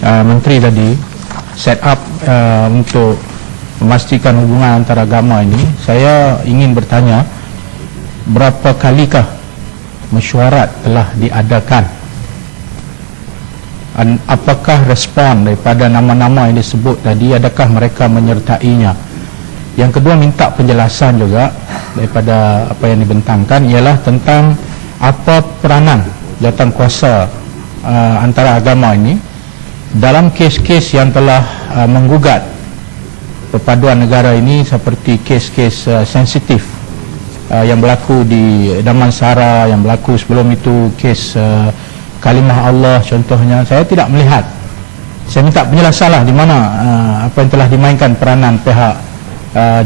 Menteri tadi set up untuk memastikan hubungan antara agama ini, saya ingin bertanya, berapa kalikah mesyuarat telah diadakan? Apakah respon daripada nama-nama yang disebut tadi, adakah mereka menyertainya? Yang kedua, minta penjelasan juga daripada apa yang dibentangkan, ialah tentang apa peranan jawatankuasa antara agama ini dalam kes-kes yang telah menggugat perpaduan negara ini, seperti kes-kes sensitif yang berlaku di Damansara, yang berlaku sebelum itu kes kalimah Allah contohnya. Saya tidak melihat, saya minta penjelasanlah di mana apa yang telah dimainkan peranan pihak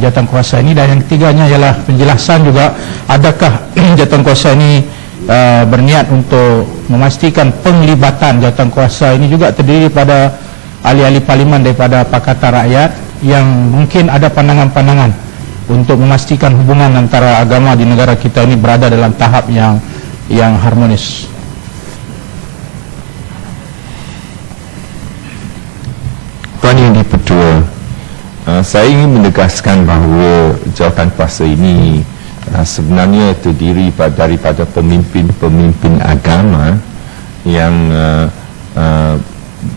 jawatankuasa ini. Dan yang ketiganya ialah penjelasan juga, adakah jawatankuasa ini berniat untuk memastikan penglibatan jawatankuasa ini juga terdiri pada ahli-ahli parlimen daripada Pakatan Rakyat yang mungkin ada pandangan-pandangan untuk memastikan hubungan antara agama di negara kita ini berada dalam tahap yang harmonis. Tuan Yang di-Pertua, saya ingin menegaskan bahawa jawatankuasa ini sebenarnya terdiri daripada pemimpin-pemimpin agama yang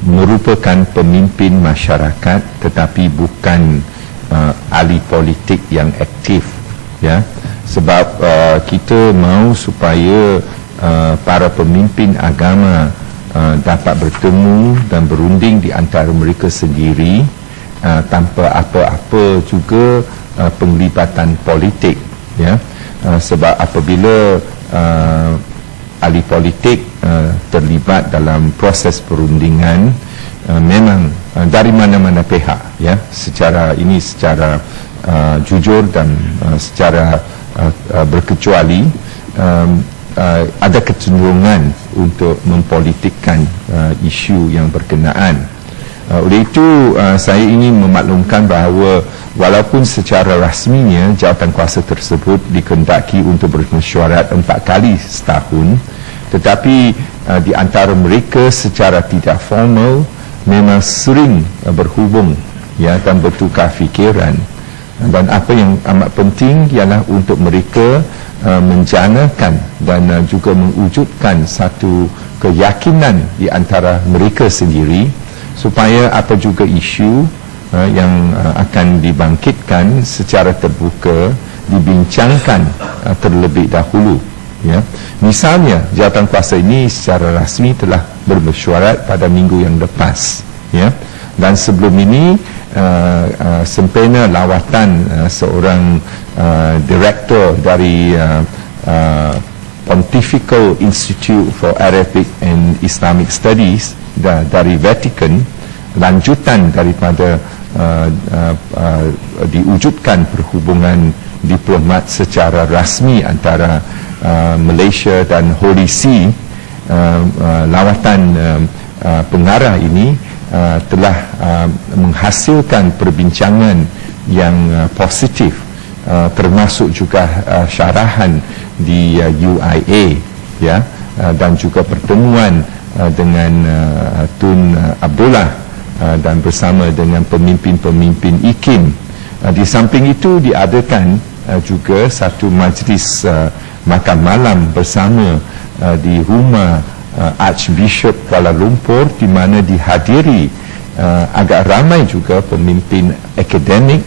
merupakan pemimpin masyarakat tetapi bukan ahli politik yang aktif, ya. Sebab kita mahu supaya para pemimpin agama dapat bertemu dan berunding di antara mereka sendiri tanpa apa-apa juga penglibatan politik, ya. Sebab apabila ahli politik terlibat dalam proses perundingan, memang dari mana-mana pihak, ya, secara jujur dan secara berkecuali ada kecenderungan untuk mempolitikkan isu yang berkenaan. Oleh itu saya ingin memaklumkan bahawa walaupun secara rasminya jawatankuasa tersebut dikehendaki untuk bermesyuarat 4 kali setahun, tetapi di antara mereka secara tidak formal memang sering berhubung, ya, dan bertukar fikiran. Dan apa yang amat penting ialah untuk mereka menjanakan dan juga mewujudkan satu keyakinan di antara mereka sendiri, supaya apa juga isu yang akan dibangkitkan secara terbuka dibincangkan terlebih dahulu, ya. Misalnya jawatankuasa ini secara rasmi telah bermesyuarat pada minggu yang lepas, ya. Dan sebelum ini sempena lawatan seorang direktor dari Pontifical Institute for Arabic and Islamic Studies dari Vatican, lanjutan daripada diwujudkan perhubungan diplomat secara rasmi antara Malaysia dan Holy See. Lawatan pengarah ini telah menghasilkan perbincangan yang positif, termasuk juga syarahan di UIA, ya, dan juga pertemuan dengan Tun Abdullah dan bersama dengan pemimpin-pemimpin IKIM. Di samping itu diadakan juga satu majlis makan malam bersama di rumah Archbishop Kuala Lumpur, di mana dihadiri agak ramai juga pemimpin akademik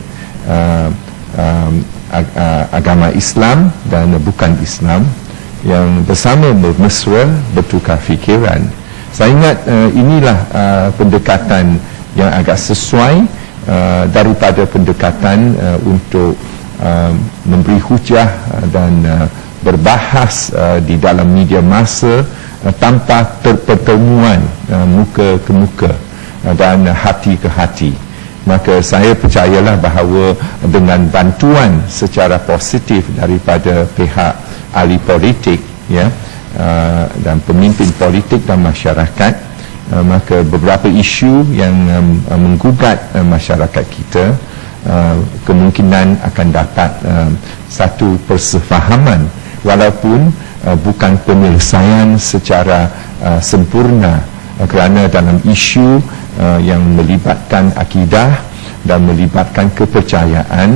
agama Islam dan bukan Islam yang bersama bermesra bertukar fikiran. Saya ingat inilah pendekatan yang agak sesuai daripada pendekatan untuk memberi hujah dan berbahas di dalam media massa tanpa pertemuan muka ke muka dan hati ke hati. Maka saya percayalah bahawa dengan bantuan secara positif daripada pihak ahli politik, ya, dan pemimpin politik dan masyarakat, maka beberapa isu yang menggugat masyarakat kita kemungkinan akan dapat satu persefahaman, walaupun bukan penyelesaian secara sempurna kerana dalam isu yang melibatkan akidah dan melibatkan kepercayaan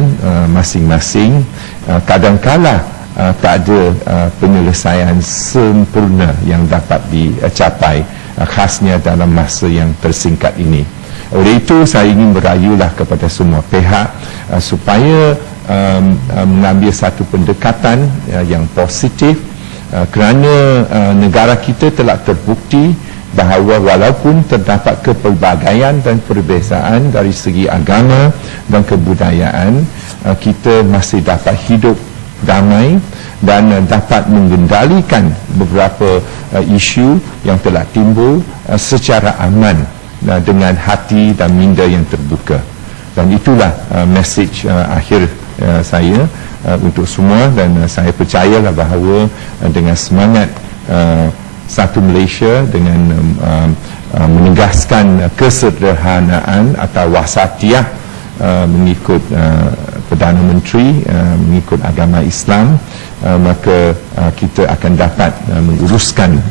masing-masing, kadangkala tak ada penyelesaian sempurna yang dapat dicapai, khasnya dalam masa yang tersingkat ini. Oleh itu saya ingin merayulah kepada semua pihak supaya mengambil satu pendekatan yang positif, kerana negara kita telah terbukti bahawa walaupun terdapat kepelbagaian dan perbezaan dari segi agama dan kebudayaan, kita masih dapat hidup damai dan dapat mengendalikan beberapa isu yang telah timbul secara aman dengan hati dan minda yang terbuka. Dan itulah mesej akhir saya untuk semua, dan saya percayalah bahawa dengan semangat satu Malaysia, dengan menegaskan kesederhanaan atau wasatiyah mengikut Perdana Menteri, mengikut agama Islam, maka kita akan dapat menguruskan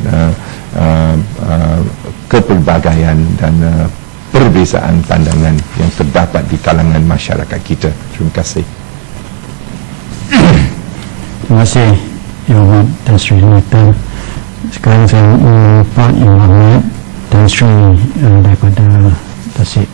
kepelbagaian dan perbezaan pandangan yang terdapat di kalangan masyarakat kita. Terima kasih. Terima kasih Yang Berhormat Tan Sri Nathan. Sekarang saya ingin Pak Yang Berhormat Tan Sri daripada Tasik.